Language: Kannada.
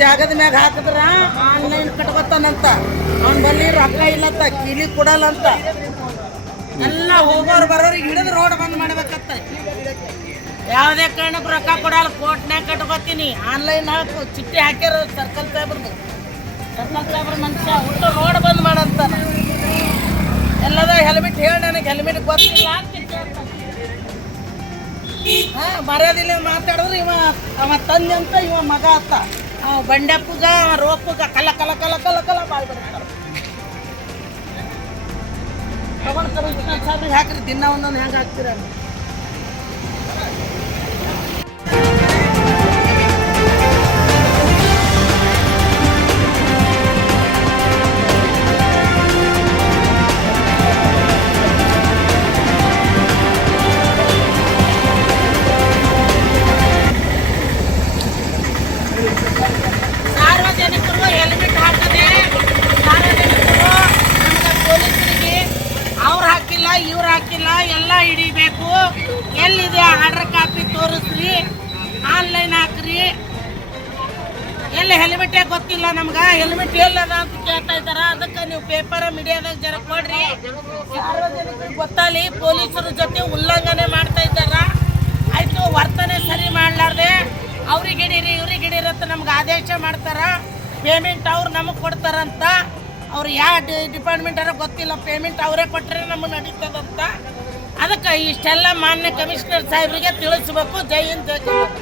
ಜಾಗದ ಮ್ಯಾಗ ಹಾಕಿದ್ರ ಆನ್ಲೈನ್ ಕಟ್ಕೊತಾನಂತ. ಅವ್ನ ಬಲ್ಲಿ ರೊಕ್ಕ ಇಲ್ಲಂತ, ಕೀಲಿ ಕೊಡಲ್ಲಂತ. ಎಲ್ಲ ಹೋಗೋರು ಬರೋರಿಗೆ ಹಿಡಿದು ರೋಡ್ ಬಂದ್ ಮಾಡ್ಬೇಕತ್ತ. ಯಾವುದೇ ಕಾರಣಕ್ಕೆ ರೊಕ್ಕ ಕೊಡಲ್ಲ, ಕೋರ್ಟ್ನಾಗ ಕಟ್ಕೊತೀನಿ, ಆನ್ಲೈನ್ ಹಾಕು ಚಿಟ್ಟಿ ಹಾಕ್ಯಾರ ಸರ್ಕಲ್ ಸಾಹೇಬ್ರದ್ದು. ಸರ್ಕಲ್ ಸಾಹೇಬ್ರ ಮನುಷ್ಯ ಹುಟ್ಟು ರೋಡ್ ಬಂದ್ ಮಾಡಂತಾನ. ಎಲ್ಲದ ಹೆಲ್ಮೆಟ್ ಹೇಳಿ, ನನಗೆ ಹೆಲ್ಮೆಟ್ ಗೊತ್ತಿಲ್ಲ ಅಂತ ಕೇಳ್ತಾನೆ. ಮರ್ಯಾದಿಲ್ಲ ಮಾತಾಡಿದ್ರೆ ಅವ ತಂದೆ ಅಂತ ಇವ ಮಗ ಅತ್ತ. ಅವ ಬಂಡೆಪ್ಪಗ ರೋಪಗ ಕಲ ಕಲ ಕಲ ಕಲ ಕಲ ಮಾಡ್ಬಿಡ್ತಾರೆ. ತಗೊಂಡು ಕಮಿಷನರ್ ಸಾಹೇಬ್ರಿಗೆ ಹಾಕ್ರಿ, ದಿನ ಒಂದೊಂದು ಹೆಂಗೆ ಹಾಕ್ತೀರ. ಸಾರ್ವಜನಿಕರು ಹೆಲ್ಮೆಟ್ ಹಾಕದೆ, ಸಾರ್ವಜನಿಕರು ನಮ್ಗೆ ಪೊಲೀಸರಿಗೆ ಅವ್ರು ಹಾಕಿಲ್ಲ ಇವ್ರು ಹಾಕಿಲ್ಲ ಎಲ್ಲ ಹಿಡಿಬೇಕು. ಎಲ್ಲಿದೆ ಆರ್ಡರ್ ಕಾಪಿ ತೋರಿಸ್ರಿ, ಆನ್ಲೈನ್ ಹಾಕ್ರಿ. ಎಲ್ಲಿ ಹೆಲ್ಮೆಟೇ ಗೊತ್ತಿಲ್ಲ ನಮ್ಗೆ, ಹೆಲ್ಮೆಟ್ ಎಲ್ಲದ ಅಂತ ಕೇಳ್ತಾ ಇದ್ದಾರ. ಅದಕ್ಕೆ ನೀವು ಪೇಪರ್ ಮೀಡಿಯಾದಾಗ ಜರ ಕೊಡ್ರಿ, ಸಾರ್ವಜನಿಕರಿಗೆ ಗೊತ್ತಾಗಲಿ. ಪೊಲೀಸರ ಜೊತೆ ಉಲ್ಲಂಘನೆ ಮಾಡ್ತಾ ಇದ್ದಾರ. ಆಯಿತು, ವರ್ತನೆ ಸರಿ ಮಾಡಲಾರ್ದೆ ಅವ್ರಿಗೆ ಹಿಡೀರಿ ಇವ್ರಿಗೆ ಹಿಡೀರಿ ಅಂತ ನಮ್ಗೆ ಆದೇಶ ಮಾಡ್ತಾರ. ಪೇಮೆಂಟ್ ಅವ್ರು ನಮಗೆ ಕೊಡ್ತಾರಂತ. ಅವ್ರು ಯಾವ ಡಿಪಾರ್ಟ್ಮೆಂಟಾರ ಗೊತ್ತಿಲ್ಲ, ಪೇಮೆಂಟ್ ಅವರೇ ಕೊಟ್ಟರೆ ನಮಗೆ ನಡೀತದಂತ. ಅದಕ್ಕೆ ಇಷ್ಟೆಲ್ಲ ಮಾನ್ಯ ಕಮಿಷನರ್ ಸಾಹೇಬರಿಗೆ ತಿಳಿಸ್ಬೇಕು. ಜೈ ಹಿಂದ್, ಜೈ ಕರ್ನಾಟಕ.